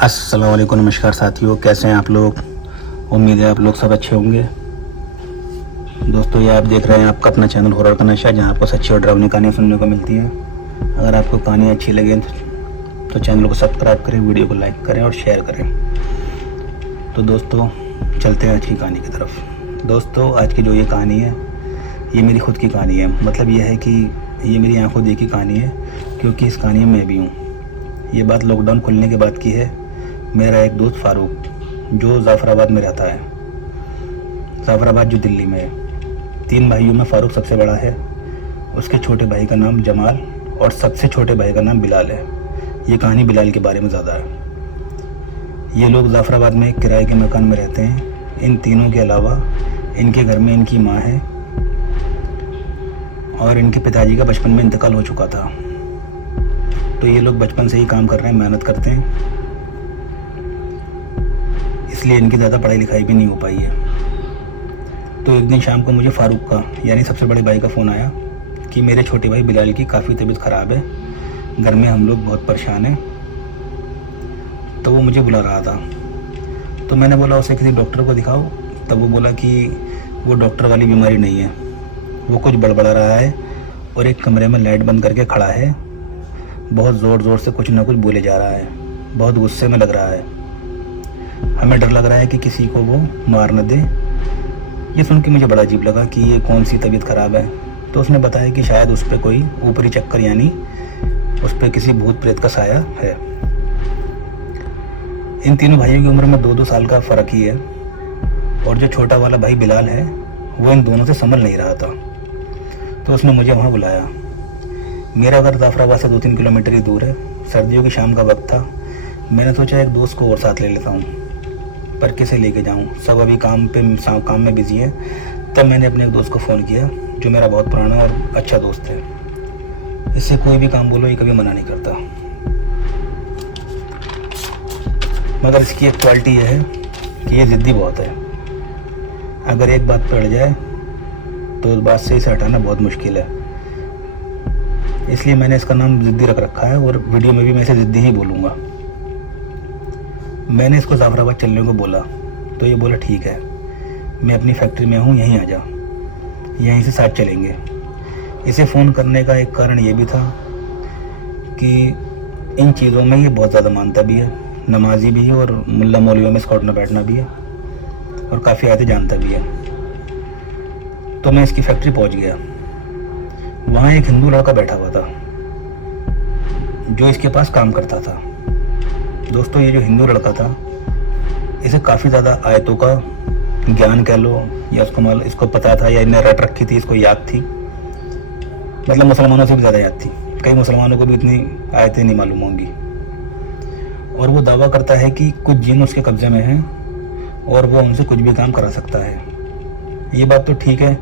अस्सलाम वालेकुम, नमस्कार साथियों, कैसे हैं आप लोग। उम्मीद है आप लोग सब अच्छे होंगे। दोस्तों, ये आप देख रहे हैं आपका अपना चैनल हॉरर का नशा, जहां आपको सच्ची और डरावनी कहानियाँ सुनने को मिलती हैं। अगर आपको कहानी अच्छी लगे तो चैनल को सब्सक्राइब करें, वीडियो को लाइक करें और शेयर करें। तो दोस्तों, चलते हैं आज की कहानी की तरफ। दोस्तों, आज की जो ये कहानी है, ये मेरी खुद की कहानी है। मतलब ये है कि ये मेरी आंखों देखी कहानी है, क्योंकि इस कहानी में मैं भी हूँ। ये बात लॉकडाउन खुलने के बाद की है। मेरा एक दोस्त फारूक, जो जाफराबाद में रहता है, जाफराबाद जो दिल्ली में है। 3 भाइयों में फारूक सबसे बड़ा है। उसके छोटे भाई का नाम जमाल और सबसे छोटे भाई का नाम बिलाल है। ये कहानी बिलाल के बारे में ज़्यादा है। ये लोग जाफराबाद में एक किराए के मकान में रहते हैं। इन तीनों के अलावा इनके घर में इनकी माँ है और इनके पिताजी का बचपन में इंतकाल हो चुका था। तो ये लोग बचपन से ही काम कर रहे हैं, मेहनत करते हैं, इसलिए इनकी ज़्यादा पढ़ाई लिखाई भी नहीं हो पाई है। तो एक दिन शाम को मुझे फारूक का, यानी सबसे बड़े भाई का फ़ोन आया कि मेरे छोटे भाई बिलाल की काफ़ी तबीयत ख़राब है, घर में हम लोग बहुत परेशान हैं। तो वो मुझे बुला रहा था। तो मैंने बोला उसे किसी डॉक्टर को दिखाओ। तब वो बोला कि वो डॉक्टर वाली बीमारी नहीं है, वो कुछ बड़बड़ा रहा है और एक कमरे में लाइट बंद करके खड़ा है। बहुत ज़ोर ज़ोर से कुछ ना कुछ बोले जा रहा है, बहुत गुस्से में लग रहा है। हमें डर लग रहा है कि किसी को वो मार न दे। ये सुन के मुझे बड़ा अजीब लगा कि ये कौन सी तबीयत ख़राब है। तो उसने बताया कि शायद उस पर कोई ऊपरी चक्कर, यानी उस पर किसी भूत प्रेत का साया है। इन तीनों भाइयों की उम्र में 2-2 साल का फ़र्क ही है, और जो छोटा वाला भाई बिलाल है वो इन दोनों से संभल नहीं रहा था। तो उसने मुझे वहाँ बुलाया। मेरा घर जाफराबाद से 2-3 किलोमीटर ही दूर है। सर्दियों की शाम का वक्त था। मैंने सोचा एक दोस्त को और साथ ले लेता हूँ, पर किसे लेके जाऊँ, सब अभी काम में बिजी है। तब मैंने अपने एक दोस्त को फ़ोन किया, जो मेरा बहुत पुराना और अच्छा दोस्त है। इससे कोई भी काम बोलो, ये कभी मना नहीं करता। मगर इसकी एक क्वालिटी ये है कि ये ज़िद्दी बहुत है। अगर एक बात पड़ जाए तो उस बात से इसे हटाना बहुत मुश्किल है। इसलिए मैंने इसका नाम ज़िद्दी रख रखा है, और वीडियो में भी मैं इसे ज़िद्दी ही बोलूँगा। मैंने इसको जाफराबाद चलने को बोला, तो ये बोला ठीक है, मैं अपनी फैक्ट्री में हूँ, यहीं आ जा, यहीं से साथ चलेंगे। इसे फ़ोन करने का एक कारण ये भी था कि इन चीज़ों में ये बहुत ज़्यादा मानता भी है, नमाजी भी है, और मुल्ला मौलवियों में इसका उठना बैठना भी है, और काफ़ी आयतें जानता भी है। तो मैं इसकी फैक्ट्री पहुँच गया। वहाँ एक हिंदू लड़का बैठा हुआ था, जो इसके पास काम करता था। दोस्तों, ये जो हिंदू लड़का था, इसे काफ़ी ज़्यादा आयतों का ज्ञान कह लो, या इसको पता था, या इन्हें रट रखी थी, इसको याद थी। मतलब मुसलमानों से भी ज़्यादा याद थी। कई मुसलमानों को भी इतनी आयतें नहीं मालूम होंगी। और वो दावा करता है कि कुछ जिन उसके कब्ज़े में हैं और वो उनसे कुछ भी काम करा सकता है। ये बात तो ठीक है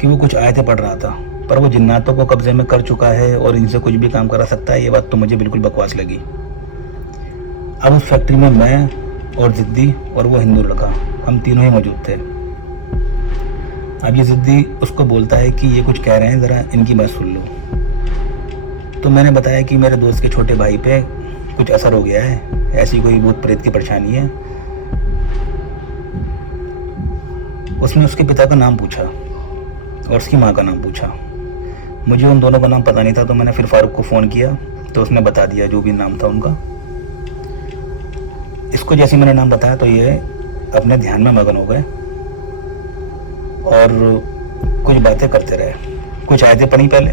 कि वो कुछ आयतें पढ़ रहा था, पर वो जिन्नातों को कब्ज़े में कर चुका है और इनसे कुछ भी काम करा सकता है, ये बात तो मुझे बिल्कुल बकवास लगी। अब उस फैक्ट्री में मैं और ज़िद्दी और वो हिंदू लड़का, हम तीनों ही मौजूद थे। अब ये ज़िद्दी उसको बोलता है कि ये कुछ कह रहे हैं, ज़रा इनकी बात सुन लो। तो मैंने बताया कि मेरे दोस्त के छोटे भाई पे कुछ असर हो गया है, ऐसी कोई भूत प्रेत की परेशानी है। उसने उसके पिता का नाम पूछा और उसकी माँ का नाम पूछा। मुझे उन दोनों का नाम पता नहीं था, तो मैंने फिर फारूक को फ़ोन किया, तो उसने बता दिया जो भी नाम था उनका। इसको जैसे मैंने नाम बताया तो ये अपने ध्यान में मगन हो गए और कुछ बातें करते रहे। कुछ आयतें पढ़ी पहले,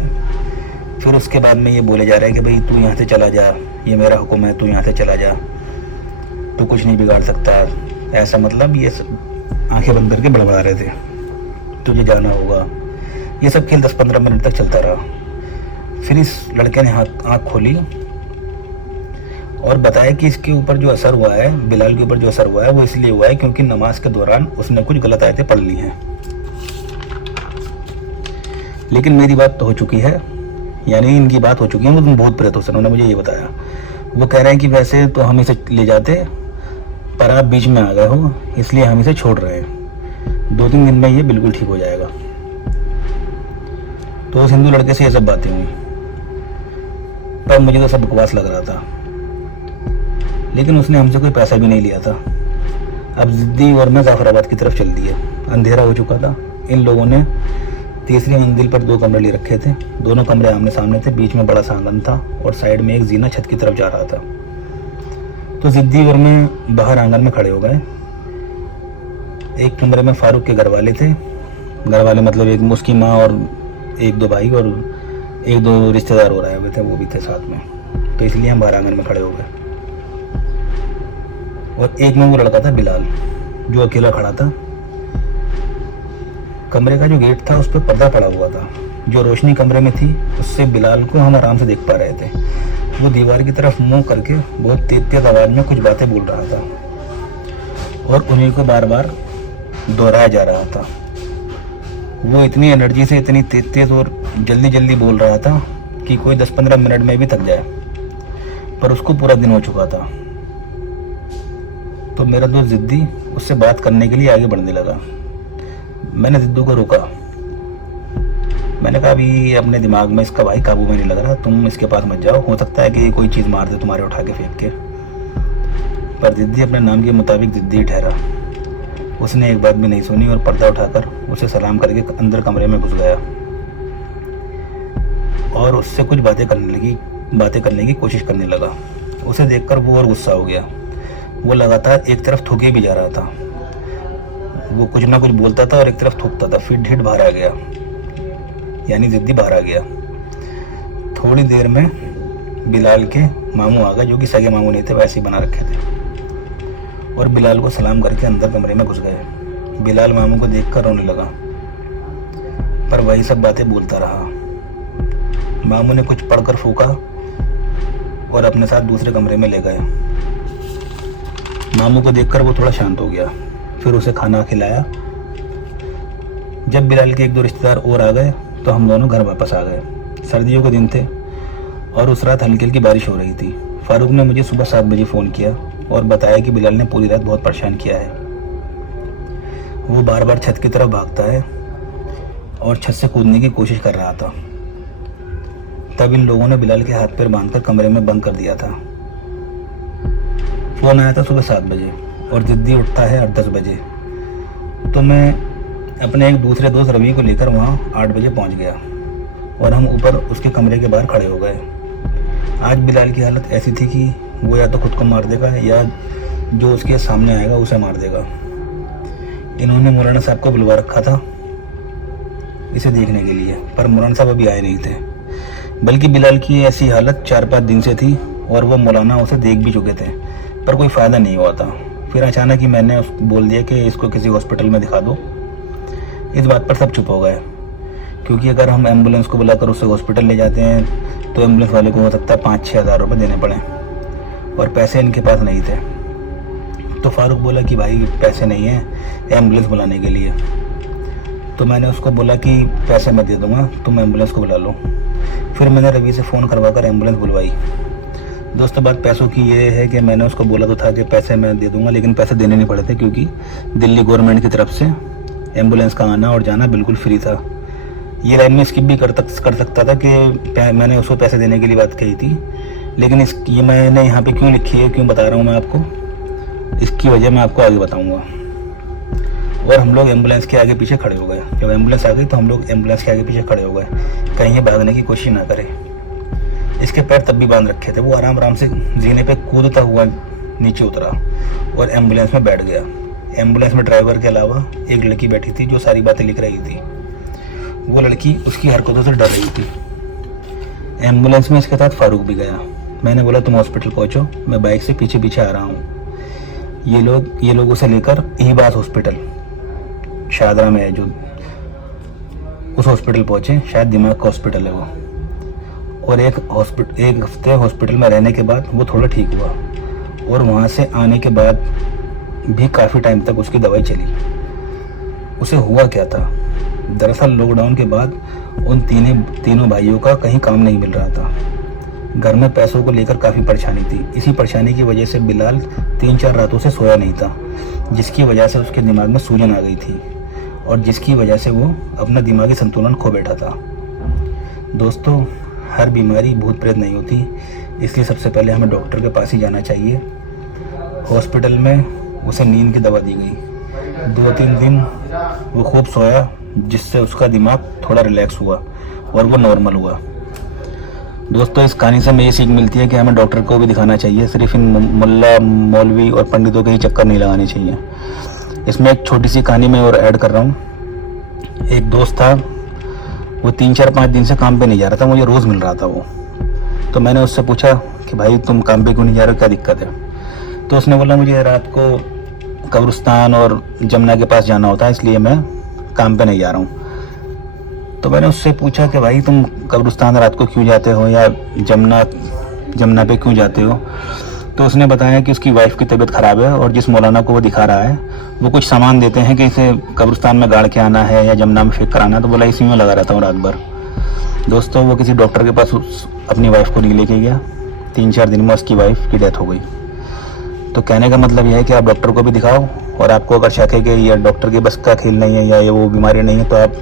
फिर उसके बाद में ये बोले जा रहे हैं कि भाई तू यहाँ से चला जा, ये मेरा हुक्म है, तू यहाँ से चला जा, तू कुछ नहीं बिगाड़ सकता। ऐसा मतलब ये आंखें बंद करके बड़बड़ा रहे थे, तुझे जाना होगा। ये सब खेल 10-15 मिनट तक चलता रहा। फिर इस लड़के ने आँख खोली और बताया कि इसके ऊपर जो असर हुआ है, बिलाल के ऊपर जो असर हुआ है, वो इसलिए हुआ है क्योंकि नमाज के दौरान उसने कुछ गलत आयतें पढ़ ली हैं। लेकिन मेरी बात तो हो चुकी है, यानी इनकी बात हो चुकी है, वो बहुत प्रेत हो। उन्होंने मुझे ये बताया। वो कह रहे हैं कि वैसे तो हम इसे ले जाते, पर आप बीच में आ गए हो, इसलिए हम इसे छोड़ रहे हैं। 2-3 दिन में ये बिल्कुल ठीक हो जाएगा। तो उस हिंदू लड़के से ये सब बातें हुई, पर मुझे तो सब बकवास लग रहा था। लेकिन उसने हमसे कोई पैसा भी नहीं लिया था। अब जिद्दी और मैं जाफराबाद की तरफ चल दिए। अंधेरा हो चुका था। इन लोगों ने तीसरी मंजिल पर 2 कमरे ले रखे थे। दोनों कमरे आमने सामने थे। बीच में बड़ा सा आंगन था और साइड में एक जीना छत की तरफ जा रहा था। तो जिद्दी और मैं बाहर आंगन में खड़े हो गए। एक कमरे में फारूक के घर वाले थे। घर वाले मतलब एक उसकी माँ और 1-2 भाई और 1-2 रिश्तेदार हो रहे हुए थे, वो भी थे साथ में। तो इसलिए हम बाहर आंगन में खड़े हो गए। और एक में वो लड़का था बिलाल, जो अकेला खड़ा था। कमरे का जो गेट था उस पर पर्दा पड़ा हुआ था। जो रोशनी कमरे में थी उससे बिलाल को हम आराम से देख पा रहे थे। वो दीवार की तरफ मुंह करके बहुत तेज आवाज में कुछ बातें बोल रहा था और उन्हीं को बार बार दोहराया जा रहा था। वो इतनी एनर्जी से इतनी तेज और जल्दी जल्दी बोल रहा था कि कोई 10-15 मिनट में भी थक जाए, पर उसको पूरा दिन हो चुका था। तो मेरा दोस्त जिद्दी उससे बात करने के लिए आगे बढ़ने लगा। मैंने जिद्दू को रोका। मैंने कहा अभी अपने दिमाग में इसका भाई काबू में नहीं लग रहा, तुम इसके पास मत जाओ, हो सकता है कि कोई चीज़ मार दे तुम्हारे उठा के फेंक के। पर जिद्दी अपने नाम के मुताबिक जिद्दी ठहरा। उसने एक बात भी नहीं सुनी और पर्दा उठाकर उसे सलाम करके अंदर कमरे में घुस गया और उससे कुछ बातें करने की कोशिश करने लगा। उसे देखकर वो और गुस्सा हो गया। वो लगातार एक तरफ थूके भी जा रहा था। वो कुछ ना कुछ बोलता था और एक तरफ थूकता था। फिर ढिट बाहर आ गया, यानी जिद्दी बाहर आ गया। थोड़ी देर में बिलाल के मामू आ गए, जो कि सगे मामू नहीं थे, वैसे ही बना रखे थे, और बिलाल को सलाम करके अंदर कमरे में घुस गए। बिलाल मामू को देखकर रोने लगा, पर वही सब बातें बोलता रहा। मामू ने कुछ पढ़कर फूका और अपने साथ दूसरे कमरे में ले गए। मामू को देखकर वो थोड़ा शांत हो गया। फिर उसे खाना खिलाया। जब बिलाल के 1-2 रिश्तेदार और आ गए तो हम दोनों घर वापस आ गए। सर्दियों के दिन थे और उस रात हल्की हल्की बारिश हो रही थी। फारूक ने मुझे सुबह 7 बजे फ़ोन किया और बताया कि बिलाल ने पूरी रात बहुत परेशान किया है। वो बार बार छत की तरफ भागता है और छत से कूदने की कोशिश कर रहा था। तब इन लोगों ने बिलाल के हाथ पैर बांधकर कमरे में बंद कर दिया था। फ़ोन आया था सुबह 7 बजे और जिद्दी उठता है 8-10 बजे। तो मैं अपने एक दूसरे दोस्त रवि को लेकर वहाँ 8 बजे पहुँच गया और हम ऊपर उसके कमरे के बाहर खड़े हो गए। आज बिलाल की हालत ऐसी थी कि वो या तो खुद को मार देगा या जो उसके सामने आएगा उसे मार देगा। इन्होंने मौलाना साहब को बुलवा रखा था इसे देखने के लिए, पर मौलाना साहब अभी आए नहीं थे। बल्कि बिलाल की ऐसी हालत 4-5 दिन से थी और वो मौलाना उसे देख भी चुके थे, पर कोई फ़ायदा नहीं हुआ था। फिर अचानक ही मैंने उसको बोल दिया कि इसको किसी हॉस्पिटल में दिखा दो। इस बात पर सब चुप हो गए, क्योंकि अगर हम एम्बुलेंस को बुलाकर उसे हॉस्पिटल ले जाते हैं तो एम्बुलेंस वाले को हो सकता है 5-6 हज़ार रुपये देने पड़े और पैसे इनके पास नहीं थे। तो फारूक बोला कि भाई पैसे नहीं हैं एम्बुलेंस बुलाने के लिए। तो मैंने उसको बोला कि पैसे मैं दे दूँगा, तुम एम्बुलेंस को बुला लो। फिर मैंने रवि से फ़ोन करवा कर एम्बुलेंस बुलवाई। दोस्तों बात पैसों की ये है कि मैंने उसको बोला तो था कि पैसे मैं दे दूँगा, लेकिन पैसे देने नहीं पड़े थे, क्योंकि दिल्ली गवर्नमेंट की तरफ से एम्बुलेंस का आना और जाना बिल्कुल फ्री था। ये लाइन में स्किप भी कर सकता था कि मैंने उसको पैसे देने के लिए बात कही थी, लेकिन ये मैंने यहाँ पे क्यों लिखी है, क्यों बता रहा हूँ मैं आपको, इसकी वजह मैं आपको आगे बताऊँगा। और हम लोग एम्बुलेंस के आगे पीछे खड़े हो गए। जब एम्बुलेंस आ गई तो हम लोग एम्बुलेंस के आगे पीछे खड़े हो गए, कहीं ये भागने की कोशिश ना करे। इसके पैर तब भी बांध रखे थे। वो आराम से जीने पे कूदता हुआ नीचे उतरा और एम्बुलेंस में बैठ गया। एम्बुलेंस में ड्राइवर के अलावा एक लड़की बैठी थी जो सारी बातें लिख रही थी। वो लड़की उसकी हरकतों से डर रही थी। एम्बुलेंस में इसके साथ फारूक भी गया। मैंने बोला तुम हॉस्पिटल पहुंचो, मैं बाइक से पीछे पीछे आ रहा हूँ। ये लोग उसे लेकर ईबास हॉस्पिटल शाहदरा में है, जो उस हॉस्पिटल पहुंचे। शायद दिमाग का हॉस्पिटल है वो। और एक हफ्ते हॉस्पिटल में रहने के बाद वो थोड़ा ठीक हुआ और वहाँ से आने के बाद भी काफ़ी टाइम तक उसकी दवाई चली। उसे हुआ क्या था, दरअसल लॉकडाउन के बाद उन तीनों भाइयों का कहीं काम नहीं मिल रहा था। घर में पैसों को लेकर काफ़ी परेशानी थी। इसी परेशानी की वजह से बिलाल 3-4 रातों से सोया नहीं था, जिसकी वजह से उसके दिमाग में सूजन आ गई थी और जिसकी वजह से वो अपना दिमागी संतुलन खो बैठा था। दोस्तों हर बीमारी भूत प्रेत नहीं होती, इसलिए सबसे पहले हमें डॉक्टर के पास ही जाना चाहिए। हॉस्पिटल में उसे नींद की दवा दी गई। 2-3 दिन वो खूब सोया, जिससे उसका दिमाग थोड़ा रिलैक्स हुआ और वो नॉर्मल हुआ। दोस्तों, इस कहानी से हमें ये सीख मिलती है कि हमें डॉक्टर को भी दिखाना चाहिए, सिर्फ इन मुल्ला मौलवी और पंडितों के ही चक्कर नहीं लगाने चाहिए। इसमें एक छोटी सी कहानी मैं और ऐड कर रहा हूँ। एक दोस्त था, वो 3-4-5 दिन से काम पे नहीं जा रहा था, मुझे रोज़ मिल रहा था वो। तो मैंने उससे पूछा कि भाई तुम काम पे क्यों नहीं जा रहे हो, क्या दिक्कत है? तो उसने बोला मुझे रात को कब्रिस्तान और जमुना के पास जाना होता है, इसलिए मैं काम पे नहीं जा रहा हूँ। तो मैंने उससे पूछा कि भाई तुम कब्रिस्तान रात को क्यों जाते हो या जमुना पे क्यों जाते हो? तो उसने बताया कि उसकी वाइफ की तबीयत ख़राब है और जिस मौलाना को वो दिखा रहा है वो कुछ सामान देते हैं कि इसे कब्रिस्तान में गाड़ के आना है या जमुना में फेंक कर आना है। तो बोला इसी में लगा रहता हूँ रात भर। दोस्तों, वो किसी डॉक्टर के पास अपनी वाइफ को नहीं लेके गया। 3-4 दिन में उसकी वाइफ की डेथ हो गई। तो कहने का मतलब यह है कि आप डॉक्टर को भी दिखाओ, और आपको अगर शक है कि यह डॉक्टर के बस का खेल नहीं है या ये वो बीमारी नहीं है, तो आप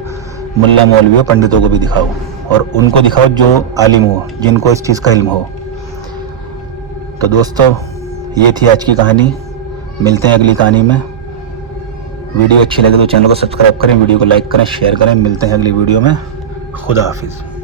मुल्ला मौलवी पंडितों को भी दिखाओ, और उनको दिखाओ जो आलिम हो, जिनको इस चीज़ का इल्म हो। तो दोस्तों, ये थी आज की कहानी। मिलते हैं अगली कहानी में। वीडियो अच्छी लगे तो चैनल को सब्सक्राइब करें, वीडियो को लाइक करें, शेयर करें। मिलते हैं अगली वीडियो में। खुदा हाफिज़।